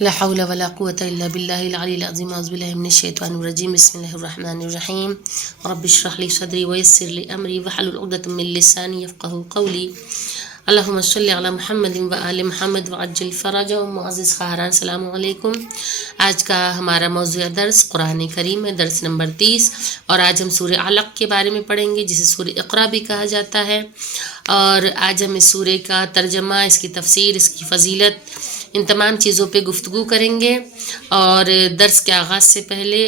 لا حول ولا قوة إلا بالله العلي العظيم. أعوذ بالله من الشيطان الرجيم. بسم الله الرحمن الرحيم. رب اشرح لي صدري ويسر لي أمري واحلل عقدة من لساني يفقهوا قولي. اللهم صل على محمد وآل محمد وعجل فرجهم. معزز خواہران السلام علیکم. آج کا ہمارا موضوع درس قرآن کریم ہے، درس نمبر 30، اور آج ہم سورہ علق کے بارے میں پڑھیں گے جسے سورہ اقرا بھی کہا جاتا ہے. اور آج ہم اس سورہ کا ترجمہ، اس کی تفسیر، اس کی فضیلت، ان تمام چیزوں پہ گفتگو کریں گے. اور درس کے آغاز سے پہلے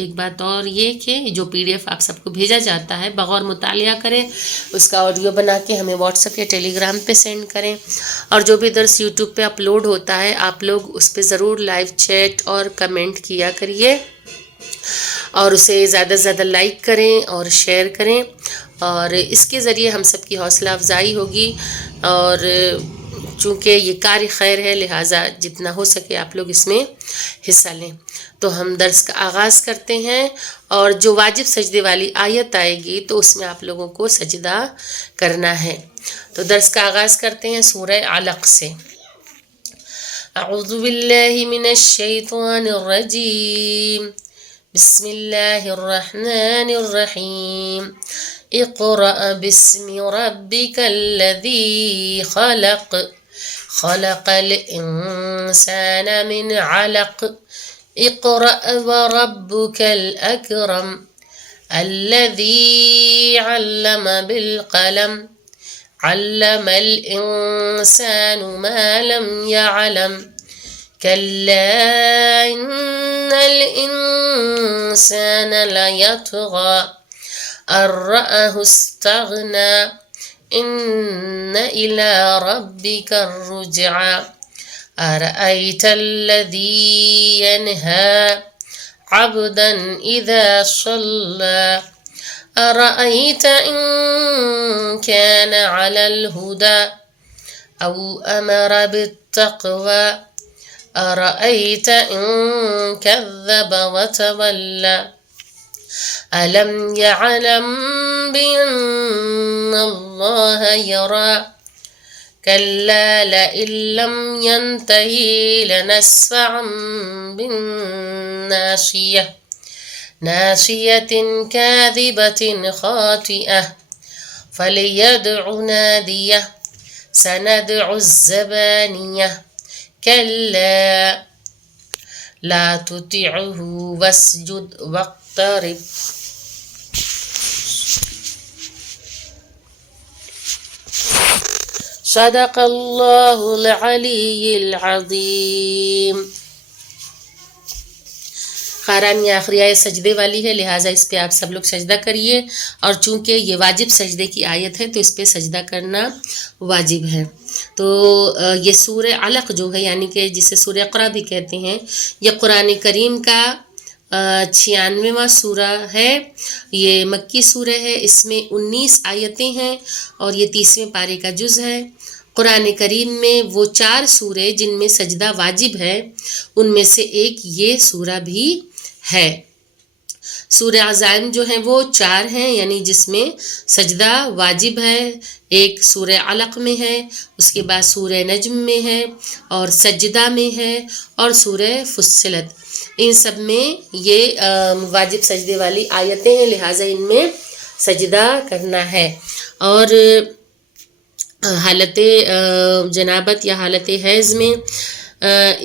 ایک بات اور یہ کہ جو PDF آپ سب کو بھیجا جاتا ہے بغور مطالعہ کریں، اس کا آڈیو بنا کے ہمیں واٹس ایپ یا ٹیلی گرام پہ سینڈ کریں. اور جو بھی درس یوٹیوب پہ اپلوڈ ہوتا ہے آپ لوگ اس پہ ضرور لائیو چیٹ اور کمنٹ کیا کریے، اور اسے زیادہ سے زیادہ لائک کریں اور شیئر کریں، اور اس کے ذریعے ہم سب کی حوصلہ افزائی ہوگی. اور چونکہ یہ کار خیر ہے لہٰذا جتنا ہو سکے آپ لوگ اس میں حصہ لیں. تو ہم درس کا آغاز کرتے ہیں، اور جو واجب سجدے والی آیت آئے گی تو اس میں آپ لوگوں کو سجدہ کرنا ہے. تو درس کا آغاز کرتے ہیں سورہ علق سے. اعوذ باللہ من الشیطان الرجیم. بسم اللہ الرحمن الرحیم. اقرأ باسم ربک الذی خلق خلق الانسان من علق. اقرأ وربك الأكرم الذي علم بالقلم علم الإنسان ما لم يعلم كلا إن الإنسان ليطغى أن رآه استغنى إن إلى ربك الرجعى. أرأيت الذي ينهى عبدا إذا صلى أرأيت إن كان على الهدى أو أمر بالتقوى أرأيت إن كذب وتولى ألم يعلم بأن الله يرى كلا لئن لم ينتهي لنسفعا بالناصية ناصية كاذبة خاطئة فليدع ناديه سندع الزبانية كلا لا تطعه واسجد واقترب. صدق اللہ العلی العظیم. خاران یہ آخری آیت سجدے والی ہے لہٰذا اس پہ آپ سب لوگ سجدہ کریے، اور چونکہ یہ واجب سجدے کی آیت ہے تو اس پہ سجدہ کرنا واجب ہے. تو یہ سورہ علق جو ہے یعنی کہ جسے سورہ اقرا بھی کہتے ہیں، یہ قرآن کریم کا 96واں سورہ ہے. یہ مکی سورہ ہے، اس میں 19 آیتیں ہیں اور یہ 30ویں پارے کا جز ہے. قرآن کریم میں وہ 4 سورے جن میں سجدہ واجب ہے ان میں سے ایک یہ سورہ بھی ہے. سورہ عزائم جو ہیں وہ 4 ہیں یعنی جس میں سجدہ واجب ہے. ایک سورہ علق میں ہے، اس کے بعد سورہ نجم میں ہے، اور سجدہ میں ہے، اور سورہ فصلت. ان سب میں یہ واجب سجدے والی آیتیں ہیں لہٰذا ان میں سجدہ کرنا ہے. اور حالت جنابت یا حالت حیض میں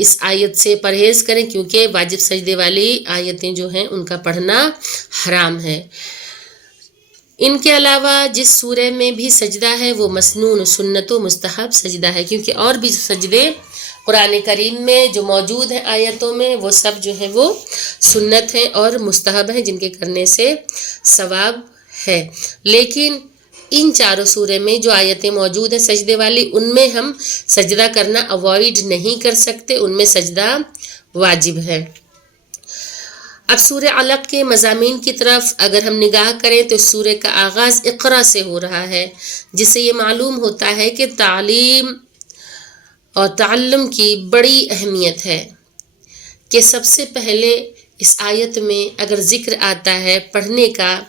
اس آیت سے پرہیز کریں کیونکہ واجب سجدے والی آیتیں جو ہیں ان کا پڑھنا حرام ہے. ان کے علاوہ جس سورہ میں بھی سجدہ ہے وہ مسنون سنت و مستحب سجدہ ہے، کیونکہ اور بھی سجدے قرآن کریم میں جو موجود ہیں آیتوں میں وہ سب جو ہیں وہ سنت ہیں اور مستحب ہیں جن کے کرنے سے ثواب ہے. لیکن ان 4 سورے میں جو آیتیں موجود ہیں سجدے والی ان میں ہم سجدہ کرنا اوائڈ نہیں کر سکتے، ان میں سجدہ واجب ہے. اب سورہ علق کے مضامین کی طرف اگر ہم نگاہ کریں تو اس سورہ کا آغاز اقرا سے ہو رہا ہے، جس سے یہ معلوم ہوتا ہے کہ تعلیم اور تعلم کی بڑی اہمیت ہے. کہ سب سے پہلے اس آیت میں اگر ذکر آتا ہے پڑھنے کا،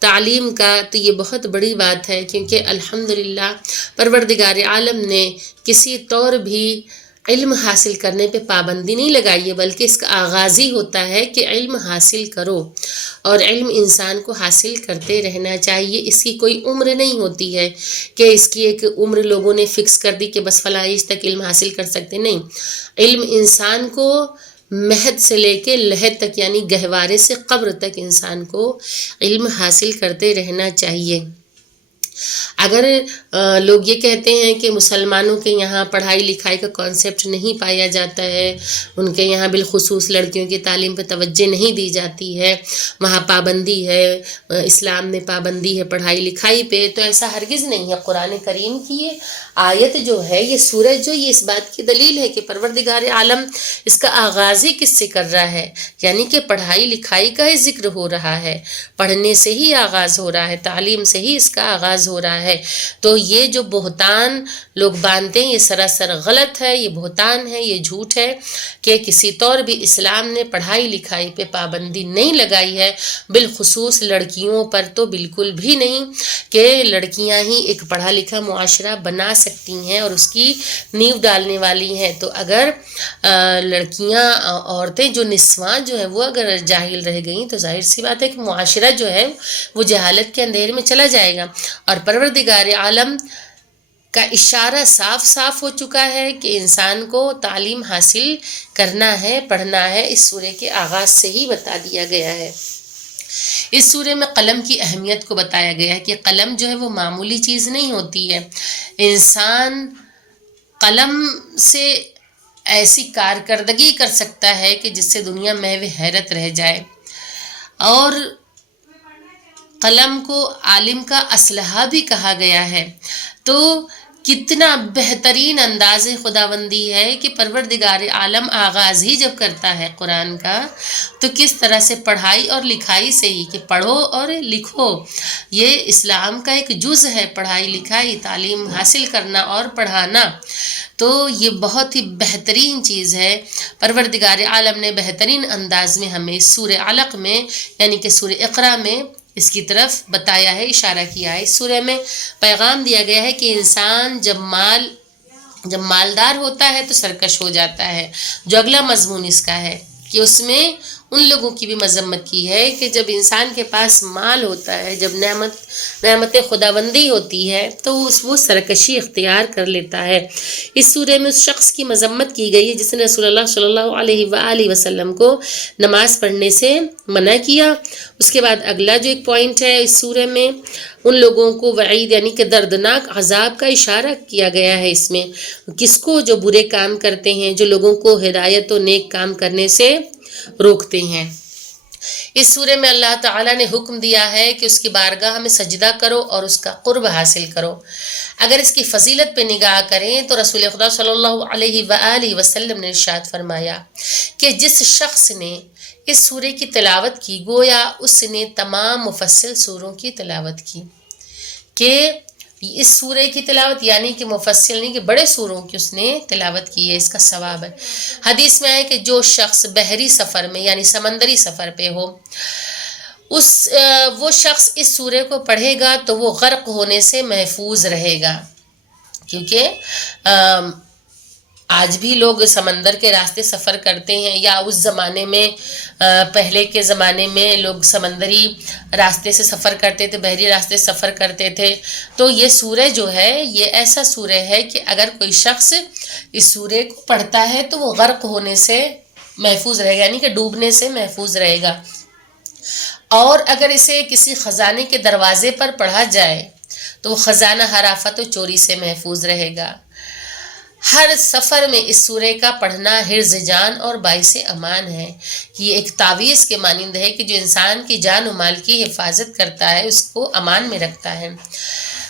تعلیم کا، تو یہ بہت بڑی بات ہے، کیونکہ الحمدللہ پروردگار عالم نے کسی طور بھی علم حاصل کرنے پہ پابندی نہیں لگائی ہے، بلکہ اس کا آغاز ہی ہوتا ہے کہ علم حاصل کرو، اور علم انسان کو حاصل کرتے رہنا چاہیے۔ اس کی کوئی عمر نہیں ہوتی ہے کہ اس کی ایک عمر لوگوں نے فکس کر دی کہ بس فلاں ایج تک علم حاصل کر سکتے، نہیں۔ علم انسان کو مہد سے لے کے لحد تک، یعنی گہوارے سے قبر تک انسان کو علم حاصل کرتے رہنا چاہیے۔ اگر لوگ یہ کہتے ہیں کہ مسلمانوں کے یہاں پڑھائی لکھائی کا کانسیپٹ نہیں پایا جاتا ہے، ان کے یہاں بالخصوص لڑکیوں کی تعلیم پہ توجہ نہیں دی جاتی ہے، وہاں پابندی ہے، اسلام میں پابندی ہے پڑھائی لکھائی پہ، تو ایسا ہرگز نہیں ہے۔ قرآن کریم کی یہ آیت جو ہے، یہ سورج جو، یہ اس بات کی دلیل ہے کہ پروردگار عالم اس کا آغاز ہی کس سے کر رہا ہے، یعنی کہ پڑھائی لکھائی کا ہی ذکر ہو رہا ہے، پڑھنے سے ہی آغاز ہو رہا ہے، تعلیم سے ہی اس کا آغاز ہو رہا ہے۔ تو یہ جو بہتان لوگ باندھتے ہیں، یہ سراسر غلط ہے، یہ بہتان ہے، یہ جھوٹ ہے کہ کسی طور بھی اسلام نے پڑھائی لکھائی پہ پابندی نہیں لگائی ہے، بالخصوص لڑکیوں پر تو بالکل بھی نہیں، کہ لڑکیاں ہی ایک پڑھا لکھا معاشرہ بنا سکتی ہیں اور اس کی نیو ڈالنے والی ہیں۔ تو اگر لڑکیاں، عورتیں جو نسواں جو ہیں وہ اگر جاہل رہ گئیں، تو ظاہر سی بات ہے کہ معاشرہ جو ہے وہ جہالت کے اندھیرے میں چلا جائے گا۔ اور پروردگار عالم کا اشارہ صاف صاف ہو چکا ہے کہ انسان کو تعلیم حاصل کرنا ہے، پڑھنا ہے، اس سورہ کے آغاز سے ہی بتا دیا گیا ہے۔ اس سورہ میں قلم کی اہمیت کو بتایا گیا ہے کہ قلم جو ہے وہ معمولی چیز نہیں ہوتی ہے۔ انسان قلم سے ایسی کارکردگی کر سکتا ہے کہ جس سے دنیا محو حیرت رہ جائے، اور قلم کو عالم کا اسلحہ بھی کہا گیا ہے۔ تو کتنا بہترین انداز خداوندی ہے کہ پروردگار عالم آغاز ہی جب کرتا ہے قرآن کا، تو کس طرح سے پڑھائی اور لکھائی سے ہی، کہ پڑھو اور لکھو، یہ اسلام کا ایک جز ہے، پڑھائی لکھائی، تعلیم حاصل کرنا اور پڑھانا۔ تو یہ بہت ہی بہترین چیز ہے۔ پروردگار عالم نے بہترین انداز میں ہمیں سورہ علق میں، یعنی کہ سورہ اقرا میں اس کی طرف بتایا ہے، اشارہ کیا ہے۔ اس سورہ میں پیغام دیا گیا ہے کہ انسان جب مالدار ہوتا ہے تو سرکش ہو جاتا ہے۔ جو اگلا مضمون اس کا ہے کہ اس میں ان لوگوں کی بھی مذمت کی ہے کہ جب انسان کے پاس مال ہوتا ہے، جب نعمت خداوندی ہوتی ہے، تو وہ سرکشی اختیار کر لیتا ہے۔ اس سورہ میں اس شخص کی مذمت کی گئی ہے جس نے رسول اللہ صلی اللہ علیہ وآلہ وسلم کو نماز پڑھنے سے منع کیا۔ اس کے بعد اگلا جو ایک پوائنٹ ہے اس سورہ میں، ان لوگوں کو وعید یعنی کہ دردناک عذاب کا اشارہ کیا گیا ہے۔ اس میں کس کو؟ جو برے کام کرتے ہیں، جو لوگوں کو ہدایت و نیک کام کرنے سے روکتے ہیں۔ اس سورہ میں اللہ تعالیٰ نے حکم دیا ہے کہ اس کی بارگاہ میں سجدہ کرو اور اس کا قرب حاصل کرو۔ اگر اس کی فضیلت پہ نگاہ کریں تو رسول خدا صلی اللہ علیہ وآلہ وسلم نے ارشاد فرمایا کہ جس شخص نے اس سورہ کی تلاوت کی، گویا اس نے تمام مفصل سوروں کی تلاوت کی۔ کہ اس سورہ کی تلاوت یعنی کہ مفصل نہیں، کہ بڑے سوروں کی اس نے تلاوت کی ہے، اس کا ثواب ہے۔ حدیث میں آئے کہ جو شخص بحری سفر میں یعنی سمندری سفر پہ ہو، وہ شخص اس سورہ کو پڑھے گا تو وہ غرق ہونے سے محفوظ رہے گا۔ کیونکہ آج بھی لوگ سمندر کے راستے سفر کرتے ہیں، یا اس زمانے میں، پہلے کے زمانے میں لوگ سمندری راستے سے سفر کرتے تھے، بحری راستے سے سفر کرتے تھے۔ تو یہ سورہ جو ہے، یہ ایسا سورہ ہے کہ اگر کوئی شخص اس سورہ کو پڑھتا ہے تو وہ غرق ہونے سے محفوظ رہے گا، یعنی کہ ڈوبنے سے محفوظ رہے گا۔ اور اگر اسے کسی خزانے کے دروازے پر پڑھا جائے تو وہ خزانہ حرافت و چوری سے محفوظ رہے گا۔ ہر سفر میں اس سورہ کا پڑھنا حرز جان اور باعث امان ہے۔ یہ ایک تعویذ کے مانند ہے کہ جو انسان کی جان و مال کی حفاظت کرتا ہے، اس کو امان میں رکھتا ہے۔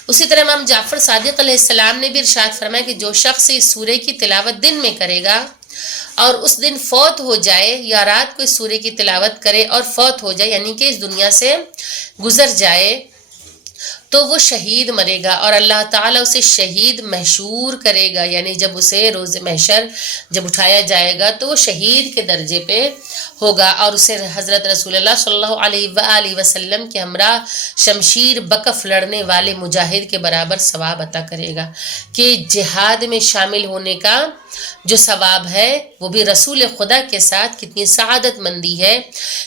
اسی طرح امام جعفر صادق علیہ السلام نے بھی ارشاد فرمایا کہ جو شخص اس سورہ کی تلاوت دن میں کرے گا اور اس دن فوت ہو جائے، یا رات کو اس سورہ کی تلاوت کرے اور فوت ہو جائے، یعنی کہ اس دنیا سے گزر جائے، تو وہ شہید مرے گا، اور اللہ تعالیٰ اسے شہید محشور کرے گا، یعنی جب اسے روز محشر جب اٹھایا جائے گا تو وہ شہید کے درجے پہ ہوگا، اور اسے حضرت رسول اللہ صلی اللہ علیہ وآلہ وسلم کے ہمراہ شمشیر بکف لڑنے والے مجاہد کے برابر ثواب عطا کرے گا۔ کہ جہاد میں شامل ہونے کا جو ثواب ہے وہ بھی رسول خدا کے ساتھ کتنی سعادت مندی ہے۔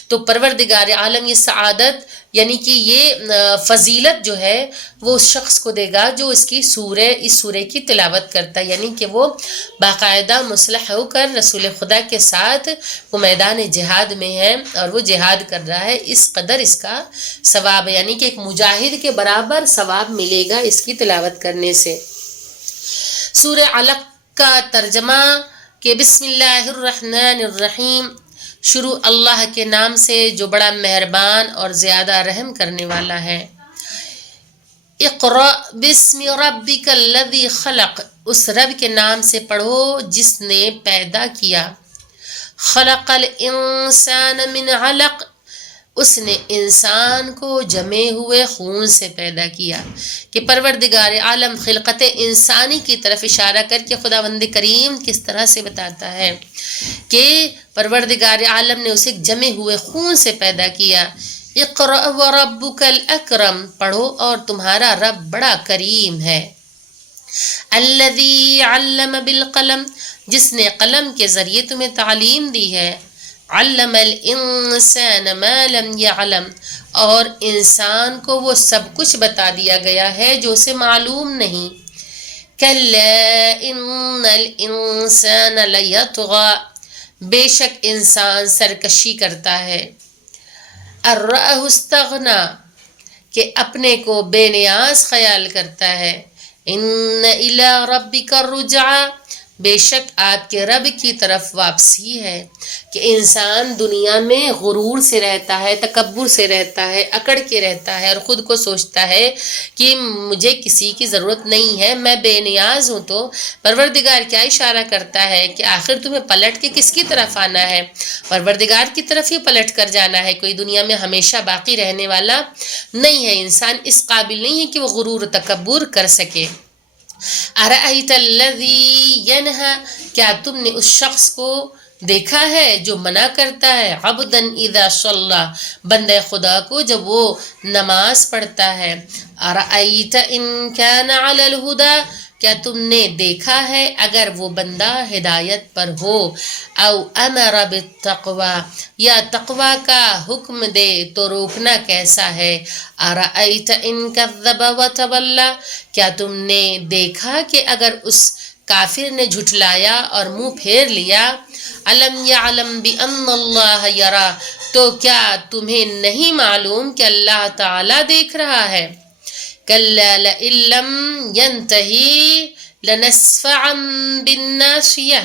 تو پروردگار عالم یہ سعادت یعنی کہ یہ فضیلت جو ہے وہ اس شخص کو دے گا جو اس سورہ کی تلاوت کرتا ہے، یعنی کہ وہ باقاعدہ مصلح ہو کر رسول خدا کے ساتھ وہ میدان جہاد میں ہے اور وہ جہاد کر رہا ہے، اس قدر اس کا ثواب ہے، یعنی کہ ایک مجاہد کے برابر ثواب ملے گا اس کی تلاوت کرنے سے۔ سورہ علق کا ترجمہ کہ بسم اللہ الرحمن الرحیم، شروع اللہ کے نام سے جو بڑا مہربان اور زیادہ رحم کرنے والا ہے۔ اقرأ بسم ربک الذی خلق، اس رب کے نام سے پڑھو جس نے پیدا کیا۔ خلق الانسان من علق، اس نے انسان کو جمے ہوئے خون سے پیدا کیا۔ کہ پروردگار عالم خلقت انسانی کی طرف اشارہ کر کے خداوند کریم کس طرح سے بتاتا ہے کہ پروردگار عالم نے اسے جمے ہوئے خون سے پیدا کیا۔ اقرأ وربک الاکرم، پڑھو اور تمہارا رب بڑا کریم ہے۔ الذی علم بالقلم، جس نے قلم کے ذریعے تمہیں تعلیم دی ہے۔ علم الانسان ما لم يعلم، اور انسان کو وہ سب کچھ بتا دیا گیا ہے جو اسے معلوم نہیں۔ کلا ان الانسان لیطغی، بے شک انسان سرکشی کرتا ہے۔ ان رآہ استغنی، کہ اپنے کو بے نیاز خیال کرتا ہے۔ ان الی ربک الرجعی، بے شک آپ کے رب کی طرف واپسی ہے۔ کہ انسان دنیا میں غرور سے رہتا ہے، تکبر سے رہتا ہے، اکڑ کے رہتا ہے اور خود کو سوچتا ہے کہ مجھے کسی کی ضرورت نہیں ہے، میں بے نیاز ہوں۔ تو پروردگار کیا اشارہ کرتا ہے کہ آخر تمہیں پلٹ کے کس کی طرف آنا ہے؟ پروردگار کی طرف ہی پلٹ کر جانا ہے، کوئی دنیا میں ہمیشہ باقی رہنے والا نہیں ہے۔ انسان اس قابل نہیں ہے کہ وہ غرور و تکبر کر سکے۔ ارأیت الذی ینہی، کیا تم نے اس شخص کو دیکھا ہے جو منع کرتا ہے، عبدا اذا صلی، بندہ خدا کو جب وہ نماز پڑھتا ہے۔ ارأیت ان کان علی الہدی، کیا تم نے دیکھا ہے اگر وہ بندہ ہدایت پر ہو۔ او امر بالتقوی، یا تقوی کا حکم دے تو روکنا کیسا ہے۔ ارأیت ان کذب وتولی، کیا تم نے دیکھا کہ اگر اس کافر نے جھٹلایا اور منہ پھیر لیا۔ الم یعلم بان اللہ یری، تو کیا تمہیں نہیں معلوم کہ اللہ تعالی دیکھ رہا ہے۔ کلا لئن لم ینتہی لنسفعا بالناصیہ،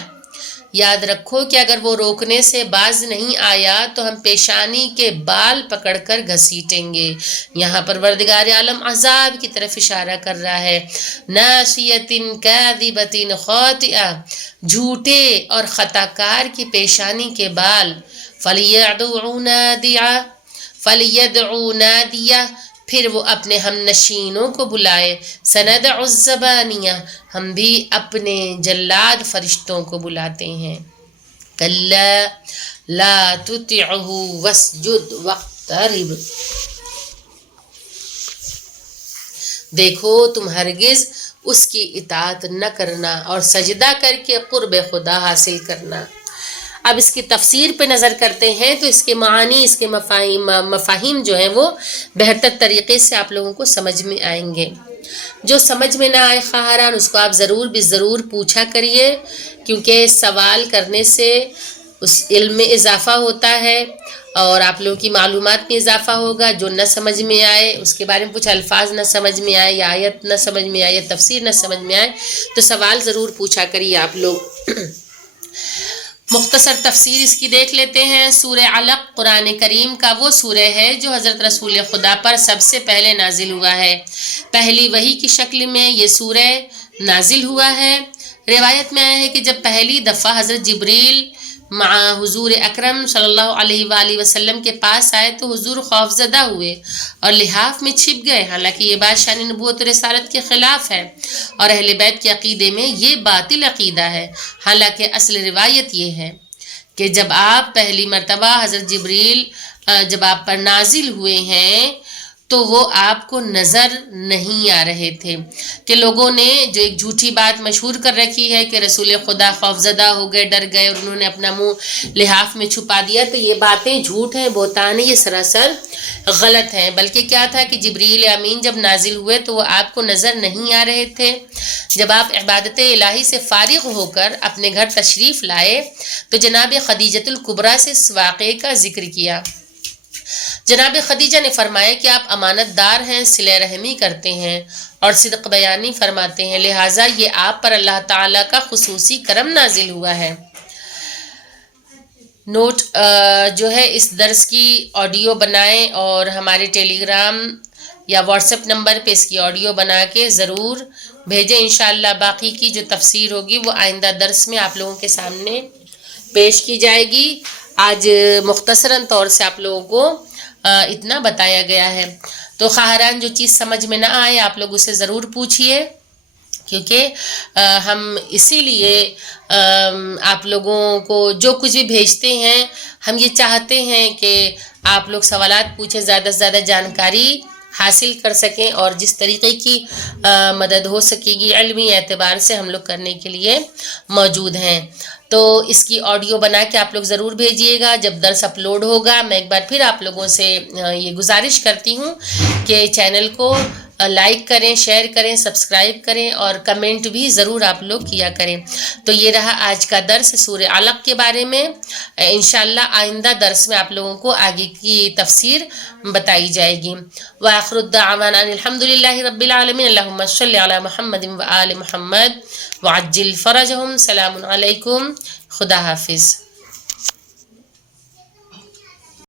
یاد رکھو کہ اگر وہ روکنے سے باز نہیں آیا تو ہم پیشانی کے بال پکڑ کر گھسیٹیں گے۔ یہاں پروردگار عالم عذاب کی طرف اشارہ کر رہا ہے۔ ناصیۃ کاذبۃ خاطئہ، جھوٹے اور خطا کار کی پیشانی کے بال۔ فلیدعوا نادیہ، پھر وہ اپنے ہم نشینوں کو بلائے۔ سندع الزبانیہ، ہم بھی اپنے جلاد فرشتوں کو بلاتے ہیں۔ کلا لا تطعہ واسجد واقترب، دیکھو تم ہرگز اس کی اطاعت نہ کرنا اور سجدہ کر کے قرب خدا حاصل کرنا۔ اب اس کی تفسیر پہ نظر کرتے ہیں تو اس کے معانی، اس کے مفاہیم جو ہیں وہ بہتر طریقے سے آپ لوگوں کو سمجھ میں آئیں گے۔ جو سمجھ میں نہ آئے خواہران، اس کو آپ ضرور پوچھا کریے، کیونکہ سوال کرنے سے اس علم میں اضافہ ہوتا ہے اور آپ لوگوں کی معلومات میں اضافہ ہوگا۔ جو نہ سمجھ میں آئے، اس کے بارے میں کچھ الفاظ نہ سمجھ میں آئے یا آیت نہ سمجھ میں آئے یا تفسیر نہ سمجھ میں آئے تو سوال ضرور پوچھا کریے آپ لوگ۔ مختصر تفسیر اس کی دیکھ لیتے ہیں۔ سورہ علق قرآن کریم کا وہ سورہ ہے جو حضرت رسول خدا پر سب سے پہلے نازل ہوا ہے۔ پہلی وحی کی شکل میں یہ سورہ نازل ہوا ہے۔ روایت میں آیا ہے کہ جب پہلی دفعہ حضرت جبریل مع حضور اکرم صلی اللہ علیہ وآلہ وسلم کے پاس آئے تو حضور خوف زدہ ہوئے اور لحاف میں چھپ گئے، حالانکہ یہ بات شان نبوت و رسالت کے خلاف ہے اور اہل بیت کے عقیدے میں یہ باطل عقیدہ ہے۔ حالانکہ اصل روایت یہ ہے کہ جب آپ پہلی مرتبہ حضرت جبریل جب آپ پر نازل ہوئے ہیں تو وہ آپ کو نظر نہیں آ رہے تھے۔ کہ لوگوں نے جو ایک جھوٹی بات مشہور کر رکھی ہے کہ رسول خدا خوفزدہ ہو گئے، ڈر گئے اور انہوں نے اپنا منہ لحاف میں چھپا دیا، تو یہ باتیں جھوٹ ہیں، بہتان ہے، یہ سراسر غلط ہیں۔ بلکہ کیا تھا کہ جبریل امین جب نازل ہوئے تو وہ آپ کو نظر نہیں آ رہے تھے۔ جب آپ عبادت الہی سے فارغ ہو کر اپنے گھر تشریف لائے تو جناب خدیجۃ الکبریٰ سے اس واقعے کا ذکر کیا۔ جناب خدیجہ نے فرمایا کہ آپ امانت دار ہیں، صلہ رحمی کرتے ہیں اور صدق بیانی فرماتے ہیں، لہٰذا یہ آپ پر اللہ تعالیٰ کا خصوصی کرم نازل ہوا ہے۔ نوٹ جو ہے اس درس کی آڈیو بنائیں اور ہمارے ٹیلی گرام یا واٹس ایپ نمبر پہ اس کی آڈیو بنا کے ضرور بھیجیں۔ انشاءاللہ باقی کی جو تفسیر ہوگی وہ آئندہ درس میں آپ لوگوں کے سامنے پیش کی جائے گی۔ آج مختصراً طور سے آپ لوگوں کو اتنا بتایا گیا ہے، تو خواہران جو چیز سمجھ میں نہ آئے آپ لوگ اسے ضرور پوچھئے، کیونکہ ہم اسی لیے آپ لوگوں کو جو کچھ بھی بھیجتے ہیں ہم یہ چاہتے ہیں کہ آپ لوگ سوالات پوچھیں، زیادہ سے زیادہ جانکاری حاصل کر سکیں، اور جس طریقے کی مدد ہو سکے گی علمی اعتبار سے ہم لوگ کرنے کے لیے موجود ہیں۔ تو اس کی آڈیو بنا کے آپ لوگ ضرور بھیجیے گا۔ جب درس اپلوڈ ہوگا میں ایک بار پھر آپ لوگوں سے یہ گزارش کرتی ہوں کہ چینل کو لائک کریں، شیئر کریں، سبسکرائب کریں اور کمنٹ بھی ضرور آپ لوگ کیا کریں۔ تو یہ رہا آج کا درس سورہ علق کے بارے میں۔ انشاءاللہ آئندہ درس میں آپ لوگوں کو آگے کی تفسیر بتائی جائے گی۔ وآخر الدعوانا ان الحمدللہ رب العالمین، اللہم صلی علی محمد وآل محمد وعجل فرجہم۔ سلام علیکم، خدا حافظ۔